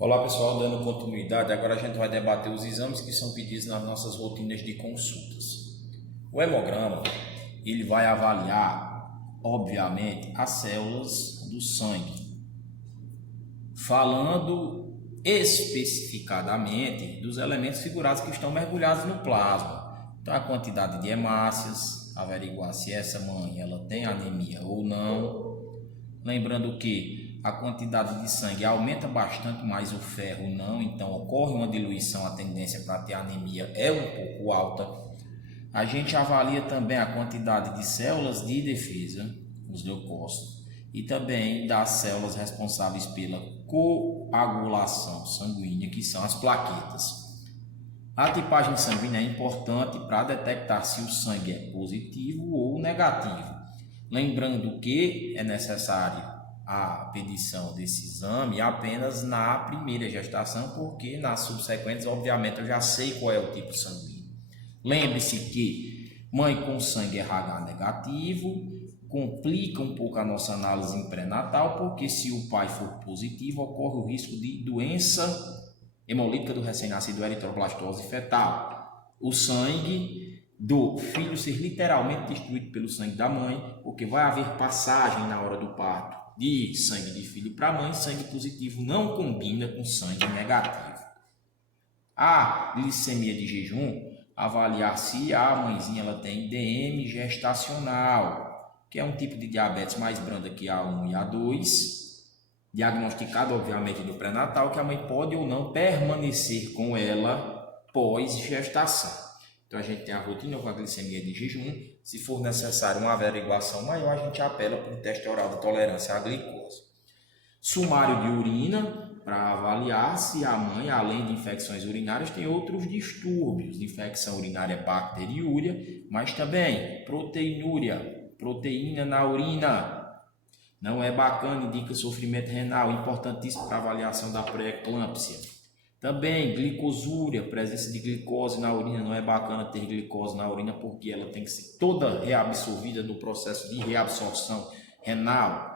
Olá pessoal, dando continuidade, agora a gente vai debater os exames que são pedidos nas nossas rotinas de consultas. O hemograma, ele vai avaliar, obviamente, as células do sangue, falando especificadamente dos elementos figurados que estão mergulhados no plasma. Então, a quantidade de hemácias, averiguar se essa mãe ela tem anemia ou não. Lembrando que a quantidade de sangue aumenta bastante, mas o ferro não, então ocorre uma diluição, a tendência para ter anemia é um pouco alta. A gente avalia também a quantidade de células de defesa, os leucócitos, e também das células responsáveis pela coagulação sanguínea, que são as plaquetas. A tipagem sanguínea é importante para detectar se o sangue é positivo ou negativo. Lembrando que é necessário a pedição desse exame apenas na primeira gestação, porque nas subsequentes, obviamente, eu já sei qual é o tipo sanguíneo. Lembre-se que mãe com sangue RH negativo complica um pouco a nossa análise em pré-natal, porque se o pai for positivo, ocorre o risco de doença hemolítica do recém-nascido, eritroblastose fetal. O sangue do filho ser literalmente destruído pelo sangue da mãe, porque vai haver passagem na hora do parto de sangue de filho para mãe. Sangue positivo não combina com sangue negativo. A glicemia de jejum, avaliar se a mãezinha ela tem DM gestacional, que é um tipo de diabetes mais branda que A1 e A2, diagnosticado obviamente no pré-natal, que a mãe pode ou não permanecer com ela pós-gestação. Então a gente tem a rotina com a glicemia de jejum. Se for necessário uma averiguação maior, a gente apela para o teste oral de tolerância à glicose. Sumário de urina, para avaliar se a mãe, além de infecções urinárias, tem outros distúrbios de infecção urinária bacteriúria, mas também proteinúria, proteína na urina. Não é bacana, indica sofrimento renal, importantíssimo para a avaliação da pré-eclâmpsia. Também glicosúria, presença de glicose na urina. Não é bacana ter glicose na urina, porque ela tem que ser toda reabsorvida no processo de reabsorção renal.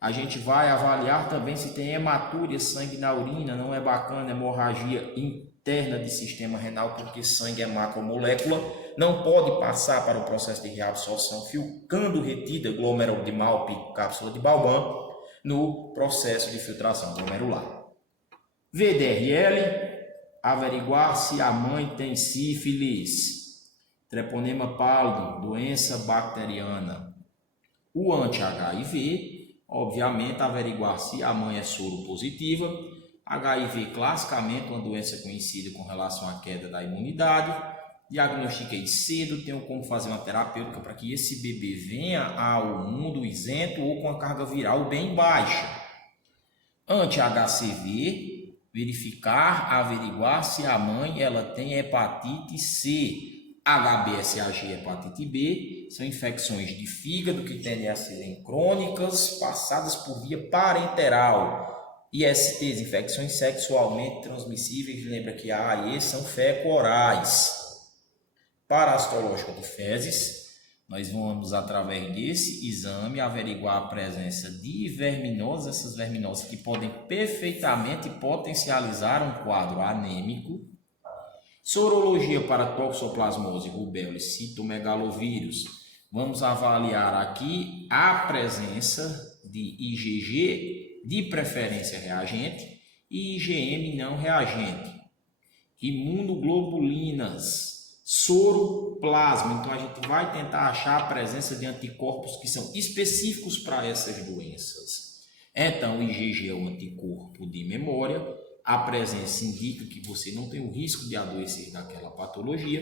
A gente vai avaliar também se tem hematúria, sangue na urina. Não é bacana hemorragia interna de sistema renal, porque sangue é macromolécula, não pode passar para o processo de reabsorção, ficando retida glomérulo de Malpi, cápsula de Balban, no processo de filtração glomerular. VDRL, averiguar se a mãe tem sífilis. Treponema pálido, doença bacteriana. O anti-HIV, obviamente, averiguar se a mãe é soropositiva. HIV, classicamente, uma doença conhecida com relação à queda da imunidade. Diagnostiquei cedo, tenho como fazer uma terapêutica para que esse bebê venha ao mundo isento ou com a carga viral bem baixa. Anti-HCV, verificar, averiguar se a mãe ela tem hepatite C. HBsAg, hepatite B, são infecções de fígado que tendem a serem crônicas, passadas por via parenteral. ISTs, infecções sexualmente transmissíveis, lembra que A e E são feco-orais. Parasitológica de fezes, nós vamos, através desse exame, averiguar a presença de verminoses, essas verminoses que podem perfeitamente potencializar um quadro anêmico. Sorologia para toxoplasmose, rubéola e citomegalovírus. Vamos avaliar aqui a presença de IgG, de preferência reagente, e IgM não reagente. Imunoglobulinas, soroplasma, então a gente vai tentar achar a presença de anticorpos que são específicos para essas doenças. Então o IgG é um anticorpo de memória, a presença indica que você não tem o risco de adoecer daquela patologia,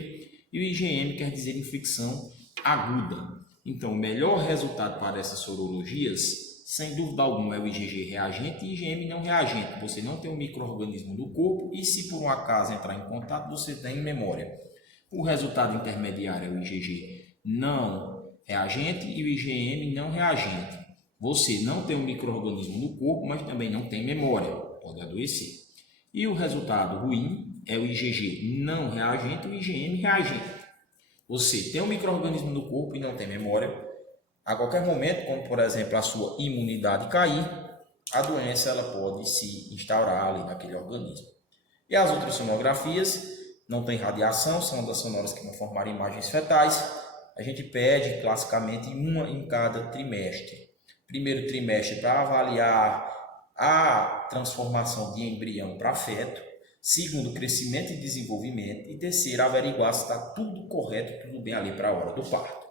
e o IgM quer dizer infecção aguda. Então o melhor resultado para essas sorologias, sem dúvida alguma, é o IgG reagente e IgM não reagente. Você não tem um micro-organismo no corpo e, se por um acaso entrar em contato, você tem memória. O resultado intermediário é o IgG não reagente e o IgM não reagente. Você não tem um micro-organismo no corpo, mas também não tem memória, pode adoecer. E o resultado ruim é o IgG não reagente e o IgM reagente. Você tem um micro-organismo no corpo e não tem memória. A qualquer momento, como por exemplo a sua imunidade cair, a doença ela pode se instaurar ali naquele organismo. E as ultrassonografias não tem radiação, são ondas sonoras que vão formar imagens fetais. A gente pede classicamente uma em cada trimestre. Primeiro trimestre para avaliar a transformação de embrião para feto. Segundo, crescimento e desenvolvimento. E terceiro, averiguar se está tudo correto, tudo bem ali para a hora do parto.